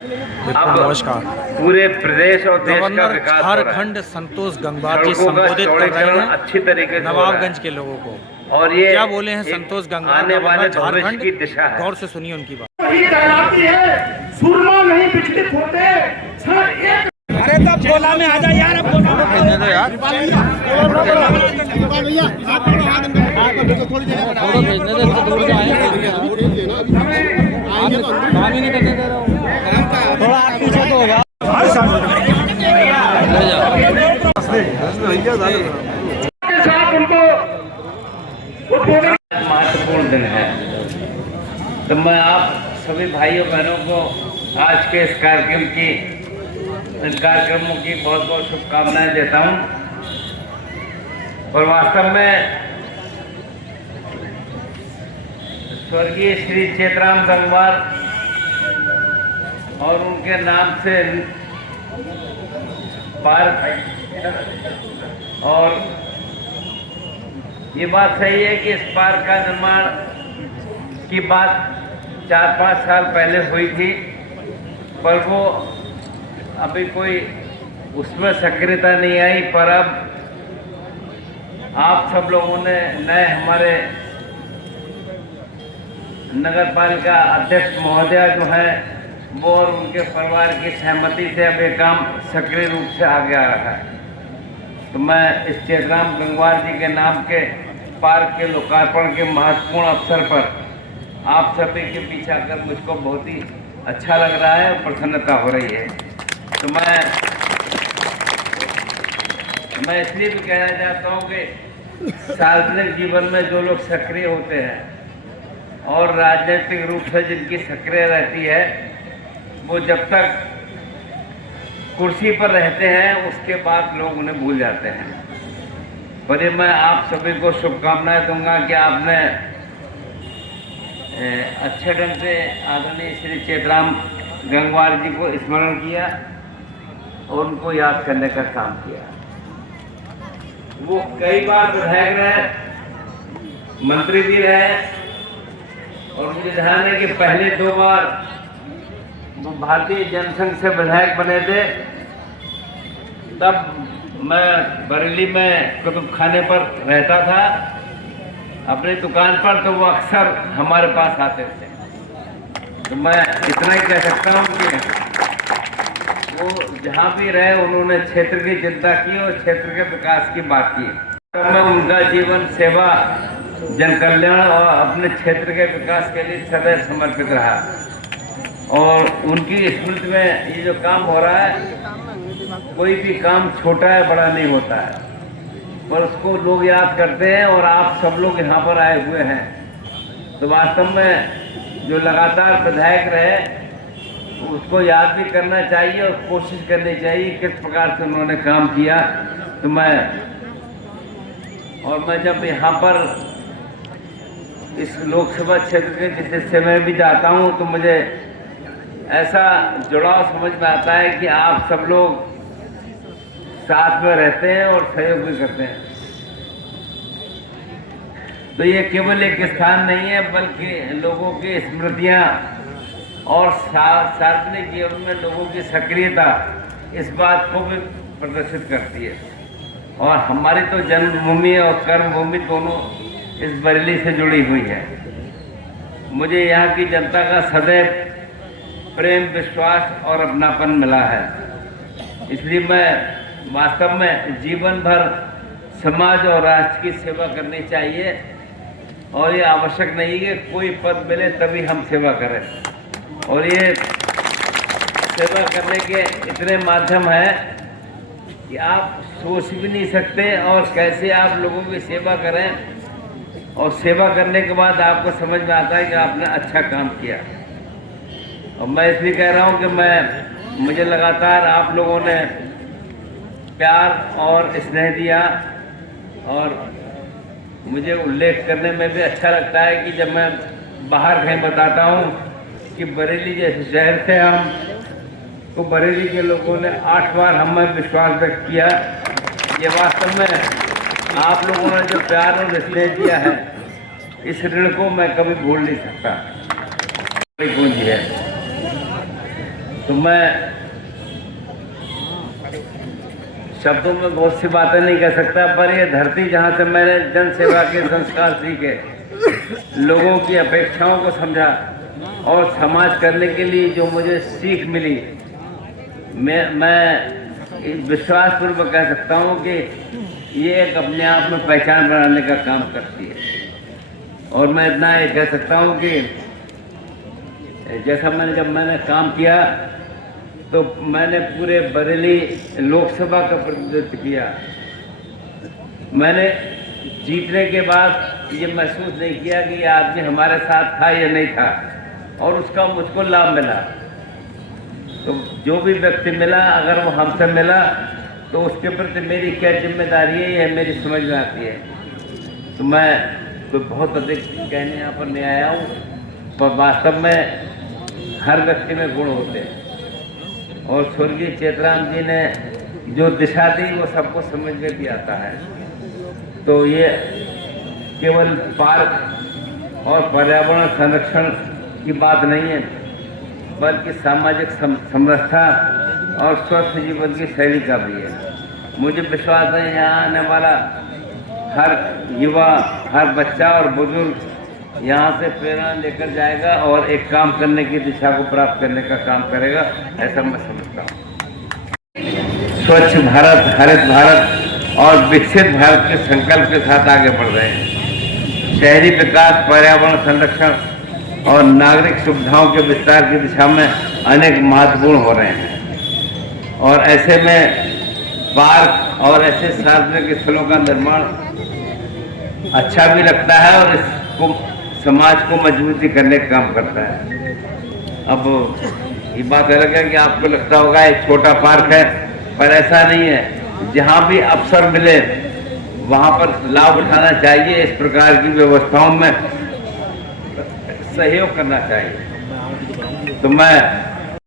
अब नमस्कार। पूरे प्रदेश और देश का गवर्नर विकास हो रहा है। झारखंड संतोष गंगवार जी सड़कों का संबोधित कर रहे चौड़ीकरण हैं अच्छी तरीके से हो रहा नवाबगंज है के लोगों को। और ये क्या बोले हैं एक संतोष गंगवार आने वाले गवर्नर भविष्य झारखंड? की दिशा है। गौर से सुनिए उनकी बात। वही कहलाती है सुरमा नहीं विचलित होते क्षण एक। अरे तब गोला में आ जा यार, अब गोला में भेजने दो यार, फोटो भेजने दो, इतने दूर से आएंगे काम ही नहीं करने दे रहा हूँ। थोड़ा आगे पीछे तो होगा। के साथ उनको उद्बोधन महत्वपूर्ण दिन है, तो मैं आप सभी भाइयों बहनों को आज के इस कार्यक्रमों की बहुत बहुत शुभकामनाएं देता हूं। और वास्तव में स्वर्गीय श्री चेतराम गंगवार और उनके नाम से पार्क, और ये बात सही है कि इस पार्क का निर्माण की बात 4-5 साल पहले हुई थी, पर वो अभी कोई उसमें सक्रियता नहीं आई। पर अब आप सब लोगों ने नए हमारे नगर पालिका अध्यक्ष महोदया जो हैं वो और उनके परिवार की सहमति से अब ये काम सक्रिय रूप से आगे आ रहा है। तो मैं इस चेतराम गंगवार जी के नाम के पार्क के लोकार्पण के महत्वपूर्ण अवसर पर आप सभी के बीच आकर मुझको बहुत ही अच्छा लग रहा है और प्रसन्नता हो रही है। तो मैं इसलिए भी कहना चाहता हूँ कि सार्वजनिक जीवन में जो लोग सक्रिय होते हैं और राजनीतिक रूप से जिनकी सक्रिय रहती है, वो जब तक कुर्सी पर रहते हैं उसके बाद लोग उन्हें भूल जाते हैं। पर ये मैं आप सभी को शुभकामनाएं दूंगा कि आपने अच्छे ढंग से आदरणीय श्री चेतराम गंगवार जी को स्मरण किया और उनको याद करने का काम किया। वो कई बार विधायक रहे, मंत्री भी रहे, और मुझे ध्यान है कि पहले 2 बार वो भारतीय जनसंघ से विधायक बने थे। तब मैं बरेली में कुतुब खाने पर रहता था अपनी दुकान पर, तो वो अक्सर हमारे पास आते थे। तो मैं इतना ही कह सकता हूँ कि वो जहाँ भी रहे उन्होंने क्षेत्र की चिंता की और क्षेत्र के विकास की बात की। तो मैं उनका जीवन सेवा, जन कल्याण और अपने क्षेत्र के विकास के लिए सदैव समर्पित रहा। और उनकी स्मृति में ये जो काम हो रहा है, कोई भी काम छोटा है बड़ा नहीं होता है, पर उसको लोग याद करते हैं और आप सब लोग यहाँ पर आए हुए हैं। तो वास्तव में जो लगातार विधायक रहे उसको याद भी करना चाहिए और कोशिश करनी चाहिए किस प्रकार से उन्होंने काम किया। तो मैं जब यहाँ पर इस लोकसभा क्षेत्र के जिस हिस्से में भी जाता हूँ तो मुझे ऐसा जुड़ाव समझ में आता है कि आप सब लोग साथ में रहते हैं और सहयोग भी करते हैं। तो ये केवल एक स्थान नहीं है, बल्कि लोगों की स्मृतियाँ और सार्वजनिक जीवन में लोगों की सक्रियता इस बात को भी प्रदर्शित करती है। और हमारी तो जन्मभूमि और कर्मभूमि दोनों इस बरेली से जुड़ी हुई है। मुझे यहाँ की जनता का सदैव प्रेम, विश्वास और अपनापन मिला है। इसलिए मैं वास्तव में जीवन भर समाज और राष्ट्र की सेवा करनी चाहिए, और ये आवश्यक नहीं है कि कोई पद मिले तभी हम सेवा करें। और ये सेवा करने के इतने माध्यम हैं कि आप सोच भी नहीं सकते और कैसे आप लोगों की सेवा करें, और सेवा करने के बाद आपको समझ में आता है कि आपने अच्छा काम किया। और मैं इसलिए कह रहा हूँ कि मुझे लगातार आप लोगों ने प्यार और स्नेह दिया, और मुझे उल्लेख करने में भी अच्छा लगता है कि जब मैं बाहर कहीं बताता हूँ कि बरेली जैसे शहर से हम, तो बरेली के लोगों ने 8 बार हमें विश्वास व्यक्त किया। ये वास्तव में आप लोगों ने जो प्यार और स्नेह दिया है, इस ऋण को मैं कभी भूल नहीं सकता। पूंजी है। तो मैं शब्दों में बहुत सी बातें नहीं कह सकता, पर ये धरती जहाँ से मैंने जन सेवा के संस्कार सीखे, लोगों की अपेक्षाओं को समझा और समाज करने के लिए जो मुझे सीख मिली, मैं विश्वासपूर्वक कह सकता हूँ कि ये एक अपने आप में पहचान बनाने का काम करती है। और मैं इतना ये कह सकता हूँ कि जैसा जब मैंने काम किया तो मैंने पूरे बरेली लोकसभा का प्रतिनिधित्व किया। मैंने जीतने के बाद ये महसूस नहीं किया कि ये आदमी हमारे साथ था या नहीं था, और उसका मुझको लाभ मिला। तो जो भी व्यक्ति मिला, अगर वो हमसे मिला तो उसके प्रति मेरी क्या जिम्मेदारी है, यह मेरी समझ में आती है। तो मैं कोई बहुत अधिक कहने यहाँ पर नहीं आया हूँ, पर वास्तव में हर व्यक्ति में गुण होते हैं, और स्वर्गीय चेतराम जी ने जो दिशा दी वो सबको समझ में भी आता है। तो ये केवल पार्क और पर्यावरण संरक्षण की बात नहीं है, बल्कि सामाजिक समरसता और स्वस्थ जीवन की शैली का भी है। मुझे विश्वास है यहाँ आने वाला हर युवा, हर बच्चा और बुजुर्ग यहाँ से प्रेरणा लेकर जाएगा और एक काम करने की दिशा को प्राप्त करने का काम करेगा, ऐसा मैं समझता हूँ। स्वच्छ भारत, हरित भारत और विकसित भारत के संकल्प के साथ आगे बढ़ रहे हैं। शहरी विकास, पर्यावरण संरक्षण और नागरिक सुविधाओं के विस्तार की दिशा में अनेक महत्वपूर्ण हो रहे हैं, और ऐसे में पार्क और ऐसे सार्वजनिक स्थलों का निर्माण अच्छा भी लगता है और इसको समाज को मजबूती करने का काम करता है। अब ये बात अलग है कि आपको लगता होगा एक छोटा पार्क है, पर ऐसा नहीं है। जहाँ भी अवसर मिले वहाँ पर लाभ उठाना चाहिए, इस प्रकार की व्यवस्थाओं में सहयोग करना चाहिए। तो मैं